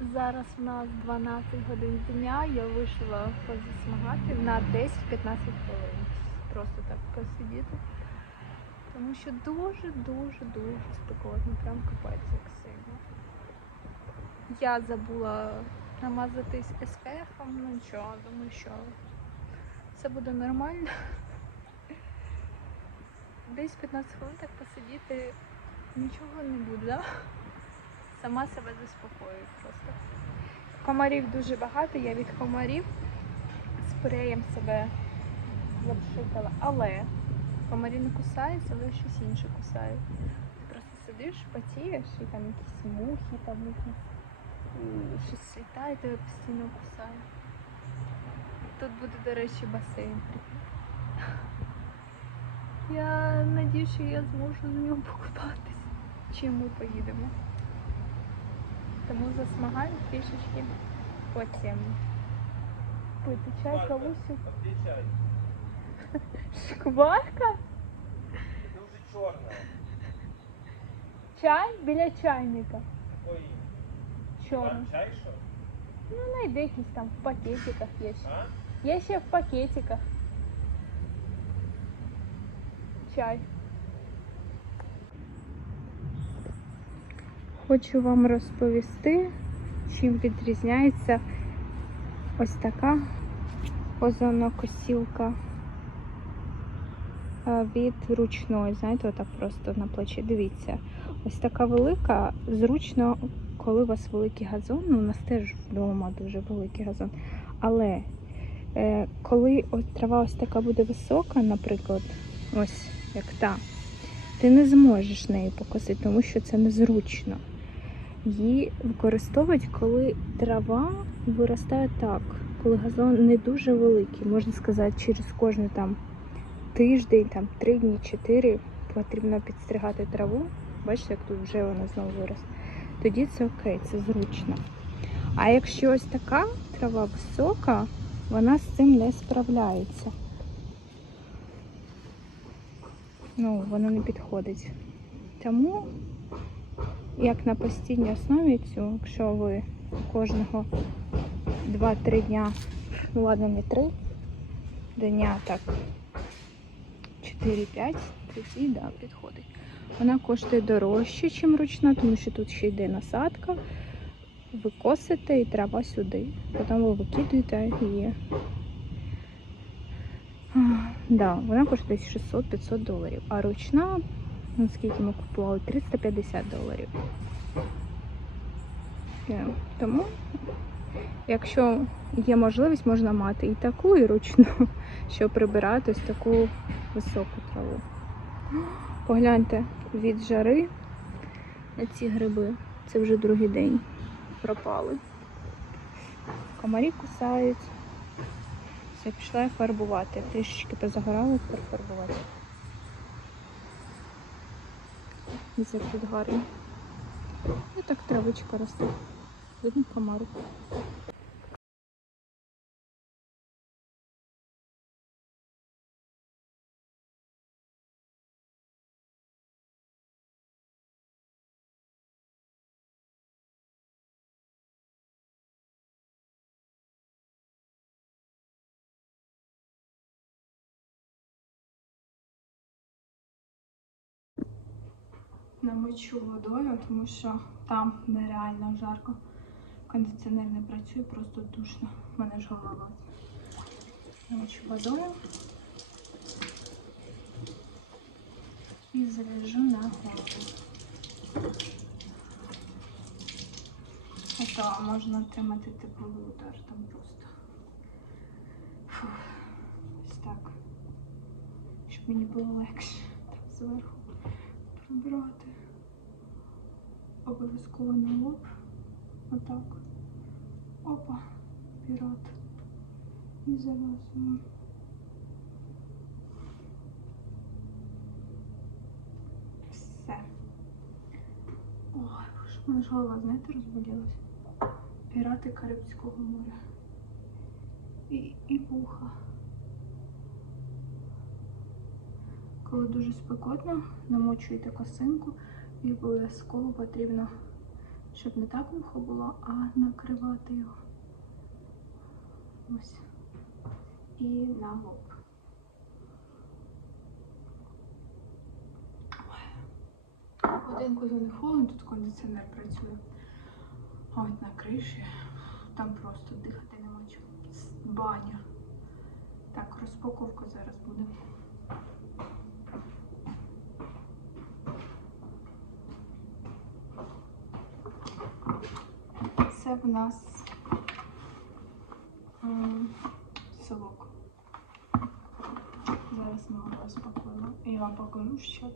Зараз у нас 12 годин дня. Я вийшла позасмагати на 10-15 хвилин. Просто так посидіти. Тому що дуже-дуже-дуже спекотно, прям капець як сильно. Я забула намазатись SPF, ну нічого, думаю, що все буде нормально. Десь 15 хвилин так посидіти нічого не буде, да? Сама себе заспокоюю просто. Комарів дуже багато, я від комарів спреєм себе запшикала, але комарі не кусаються, але щось інше кусають. Ти просто сидиш, потієш і там якісь мухи, там якісь і щось літає, тебе постійно кусає. Тут буде, до речі, басейн. Я надію, що я зможу в ньому покупатись. Чим ми поїдемо. Тому засмагаю трішечки потім. Пити чай, кавусю. Где чай? Шкварка? Это уже черная. Чай біля чайника. Какой именно? Чорний. Там чай что? Ну, найди якісь там в пакетиках є ще. А? Є ще в пакетиках. Чай. Хочу вам розповісти, чим відрізняється ось така озонокосілка від ручної. Знаєте, отак просто на плечі. Дивіться, ось така велика, зручно, коли у вас великий газон. Ну, у нас теж вдома дуже великий газон. Але е, коли трава ось така буде висока, наприклад, ось як та, ти не зможеш нею покосити, тому що це незручно. Її використовують, коли трава виростає так, коли газон не дуже великий, можна сказати, через кожний там тиждень, там три дні, чотири потрібно підстригати траву. Бачите, як тут вже вона знову виросла. Тоді це окей, це зручно. А якщо ось така трава висока, вона з цим не справляється. Ну, вона не підходить. Тому, як на постійній основі цю, якщо ви кожного 2-3 дня, ну ладно, не 3 дня, так 4-5, тоді да, підходить. Вона коштує дорожче, ніж ручна, тому що тут ще йде насадка. Ви косите і трава сюди. Потім ви викидуєте її. Да, вона коштує 600-500 доларів. А ручна, ну скільки ми купували, 350 доларів. Е, Тому, якщо є можливість, можна мати і таку, і ручну, щоб прибирати ось таку високу траву. Погляньте від жари на ці гриби. Це вже другий день пропали. Комарі кусають. Все, пішла я фарбувати. Трішечки позагорала, тепер фарбувати. Як тут гарно. І так травичка росте. Видно комарик. Намочу водою, тому що там нереально жарко. Кондиціонер не працює, просто душно. У мене ж голова. Намочу водою і залежу на голову. А то можна отримати тепловий удар там просто. Фух. Ось так. Щоб мені було легше там зверху прибрати. Обов'язково на лоб. Отак. Опа, пірат. І зав'язуємо. Все. Ой, боже, мене ж голова, знаєте, розболілась. Пірати Карибського моря. І, і вуха. Коли дуже спекотно, намочуєте косинку і обов'язково потрібно щоб не так вухо було, а накривати його. Ось. І на лоб. Годинку не холодно, тут кондиціонер працює. А от на криші там просто дихати нема чого. Баня. Так, розпаковка зараз буде. Це в нас совок. силок. Зараз ми його розпакуємо. І вам покажу, що.